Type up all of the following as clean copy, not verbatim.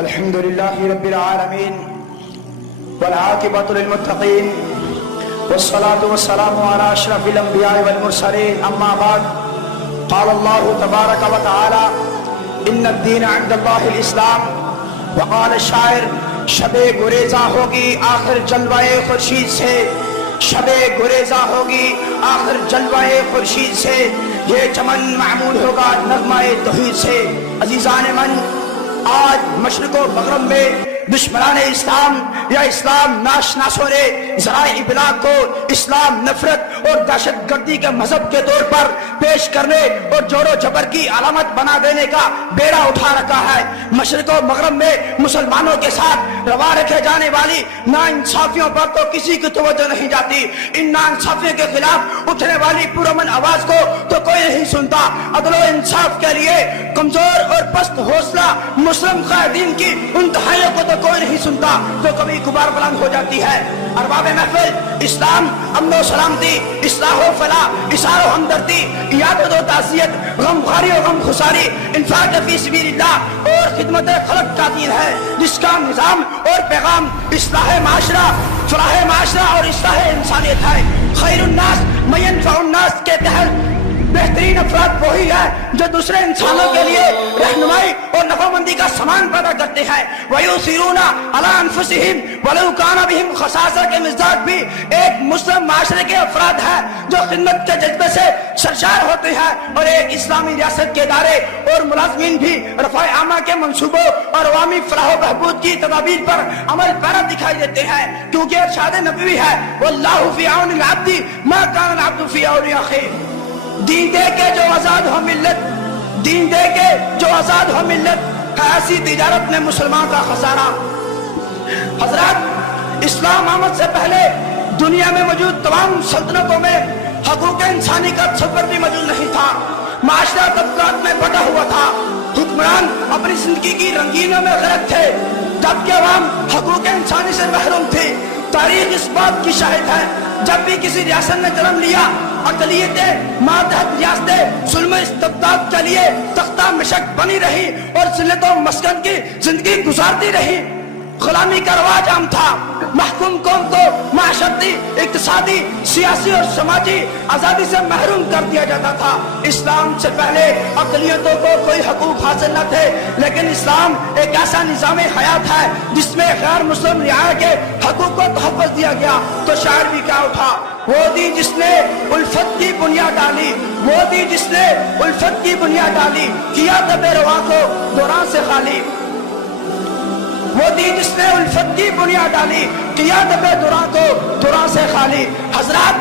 الحمد لله رب العالمين والعاقبة للمتقين والصلاة والسلام على أشرف الأنبياء والمرسلين أما بعد قال الله تبارك وتعالى إن الدين عند الله الإسلام وقال الشاعر شب گریزہ ہوگی آخر جلوہ خورشید سے شب گریزہ ہوگی آخر جلوہ خورشید سے یہ چمن معمول ہوگا نغمہ توحید سے عزیزان من آج مشرق و مغرب میں دشمنان اسلام یا اسلام ناشناسوں نے ذرائع ابلاغ کو اسلام نفرت اور دہشت گردی کے مذہب کے طور پر پیش کرنے اور جور و جبر کی علامت بنا دینے کا بیڑا اٹھا رکھا ہے۔ مشرق و مغرب میں مسلمانوں کے ساتھ روا رکھے جانے والی ناانصافیوں پر تو کسی کی توجہ نہیں جاتی، ان ناانصافیوں کے خلاف اٹھنے والی پرامن آواز کو تو کوئی نہیں سنتا۔ عدل و انصاف کے لیے کمزور اور پست حوصلہ مسلم قائدین کی ان دہائیوں کو تو کوئی نہیں سنتا تو کبھی غبار بلند ہو جاتی ہے۔ ارباب محفل اسلام امن و سلامتی، اصلاح و فلاح، اثار و ہمدردی، عیادت و تعزیت، غمخواری و غمخساری، انفاق فی سبیل اللہ اور خدمت خلق کا دین ہے، جس کا نظام اور پیغام اصلاح معاشرہ، فلاح معاشرہ اور اصلاح انسانیت ہے۔ خیر الناس من ینفع الناس کے تحت بہترین افراد وہی ہے جو دوسرے انسانوں کے لیے رہنمائی اور نفع مندی کا سامان پیدا کرتے ہیں۔ وَيُؤْثِرُونَ عَلَىٰ أَنفُسِهِمْ وَلَوْ كَانَ بِهِمْ خَصَاصَةٌ کے مزاج بھی ایک مسلم معاشرے کے افراد ہیں جو خدمت کے جذبے سے سرشار ہوتے ہیں، اور ایک اسلامی ریاست کے ادارے اور ملازمین بھی رفع عامہ کے منصوبوں اور عوامی فلاح و بہبود کی تدابیر پر عمل پیرا دکھائی دیتے ہیں، کیونکہ ارشاد نبوی ہے وَاللَّهُ فِي عَوْنِ الْعَبْدِ مَا كَانَ الْعَبْدُ فِي عَوْنِ أَخِيهِ۔ دین دے کے جو آزاد ہو ملت، دین دے کے جو آزاد ہو ملت، ایسی تجارت میں مسلمان کا خسارہ۔ حضرات، اسلام آمد سے پہلے دنیا میں موجود تمام سلطنتوں میں حقوق انسانی کا تصور بھی موجود نہیں تھا، معاشرہ طبقات میں بٹا ہوا تھا، حکمران اپنی زندگی کی رنگینوں میں غرق تھے، جبکہ عوام حقوق انسانی سے محروم تھی۔ تاریخ اس بات کی شاہد ہے جب بھی کسی ریاست نے جنم لیا، اقلیتیں ماتحت ریاستیں ظلم و استبداد کے لیے تختہ مشق بنی رہی اور ذلت و مسکن کی زندگی گزارتی رہی۔ غلامی کا رواج عام تھا، محکوم قوم کو معاشرتی، اقتصادی، سیاسی اور سماجی آزادی سے محروم کر دیا جاتا تھا۔ اسلام سے پہلے اقلیتوں کو کوئی حقوق حاصل نہ تھے، لیکن اسلام ایک ایسا نظام حیات ہے جس میں غیر مسلم رعایا کے حقوق کو تحفظ دیا گیا۔ تو شاعر بھی کیا اٹھا، وہ دی جس نے الفت کی بنیاد ڈالی، وہ دی جس نے الفت کی بنیاد ڈالی، کیا تب روا کو دوران سے خالی۔ وہ دی جس نے الفت کی بنیاد ڈالی، کیا تب دوران کو دوران سے خالی۔ حضرات،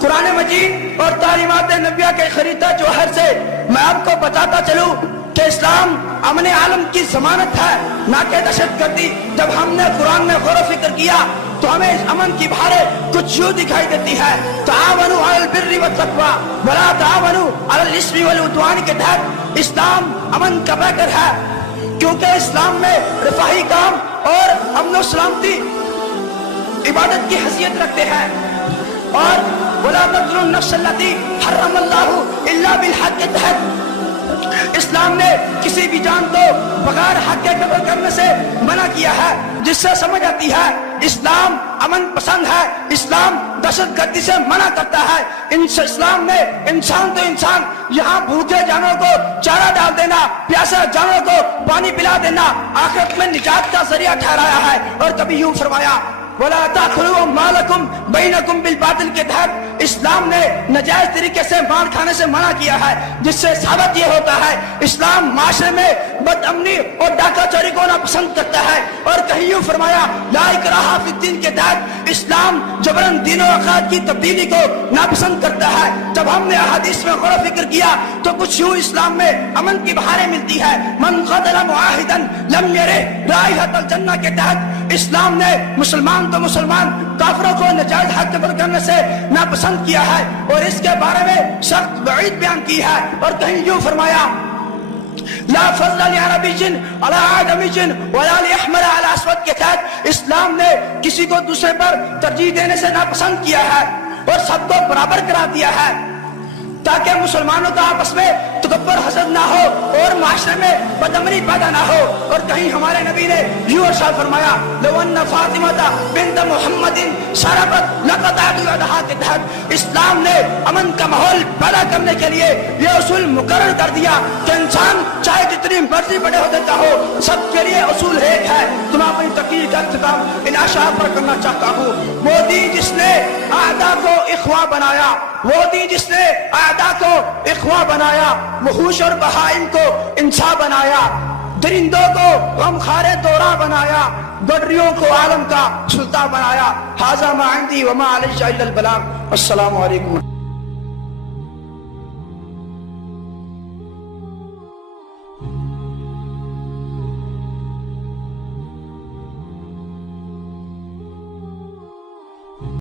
قرآن مجید اور تعلیمات نبیہ کے خریدہ جوہر سے میں آپ کو بتاتا چلوں کہ اسلام امن عالم کی ضمانت ہے، نہ کہ دہشت گردی۔ جب ہم نے قرآن میں غور و فکر کیا تو ہمیں اس امن کی بہاریں کچھ یوں دکھائی دیتی ہے، تعاونوا علی البر والتقوی ولا تعاونوا علی الاثم والعدوان کے تحت اسلام امن کا پیکر ہے، کیونکہ اسلام میں رفاہی کام اور امن و سلامتی عبادت کی حیثیت رکھتے ہیں، اور وَلَا تَقْتُلُوا النَّفْسَ الَّتِي حَرَّمَ اللَّهُ إِلَّا بِالْحَقِّ کے تحت اسلام نے کسی بھی جان کو بغیر حق کے قتل کرنے سے منع کیا ہے، جس سے سمجھ آتی ہے اسلام امن پسند ہے، اسلام دہشت گردی سے منع کرتا ہے۔ اسلام نے انسان تو انسان، یہاں بھوکے جانوروں کو چارہ ڈال دینا، پیاسے جانوروں کو پانی پلا دینا آخرت میں نجات کا ذریعہ ٹھہرایا ہے، اور کبھی یوں فرمایا وَلَا تَأْكُلُوا أَمْوَالَكُمْ بَيْنَكُمْ بِالْبَاطِلِ کے تحت اسلام نے ناجائز طریقے سے مال کھانے سے منع کیا ہے، جس سے ثابت یہ ہوتا ہے اسلام معاشرے میں بد امنی اور ڈاکہ چوری کو ناپسند کرتا ہے۔ اور کہیں یوں فرمایا لا اکراہ فی الدین کے تحت اسلام جبراً دین و عقائد کی تبدیلی کو ناپسند کرتا ہے۔ جب ہم نے احادیث میں غور و فکر کیا تو کچھ یوں اسلام میں امن کی بہاریں ملتی ہے۔ من قتل معاہدا لم یرہ رائحۃ الجنہ کے تحت اسلام نے مسلمان تو مسلمان کافروں کو نجائز حق قتل کرنے سے ناپسند کیا ہے، اور اس کے بارے میں سخت وعید بیان کی ہے۔ اور کہیں یوں فرمایا لا فضل لعربی علی آدمی ولا لأحمر علی اسود کے تحت اسلام نے کسی کو دوسرے پر ترجیح دینے سے ناپسند کیا ہے اور سب کو برابر کرا دیا ہے۔ تاکہ مسلمانوں کا آپس میں تکبر حسد نہ ہو اور معاشرے میں بدامنی پیدا نہ ہو. اور کہیں ہمارے نبی نے یوں ارشاد فرمایا لو ان فاطمہ بنت محمد سرقت لقطعت یدہا کے تحت. اسلام نے امن کا ماحول پیدا کرنے کے لیے یہ اصول مقرر کر دیا کہ انسان چاہے جتنی مرضی بڑے عہدے کا ہو سب کے لیے اصول ایک ہے. تو میں اپنی تقریر کا اختتام ان اشعار پر کرنا چاہتا ہوں. مودی جس نے اعداء کو اخوا بنایا، مودی جس نے اعداء کو اخوا بنایا، وحوش اور بہائم کو انسان بنایا، درندوں کو غمخوار دورہ بنایا، گڈریوں کو عالم کا سلطان بنایا. ھذا ما عندی وما علی الا البلاغ. السلام علیکم.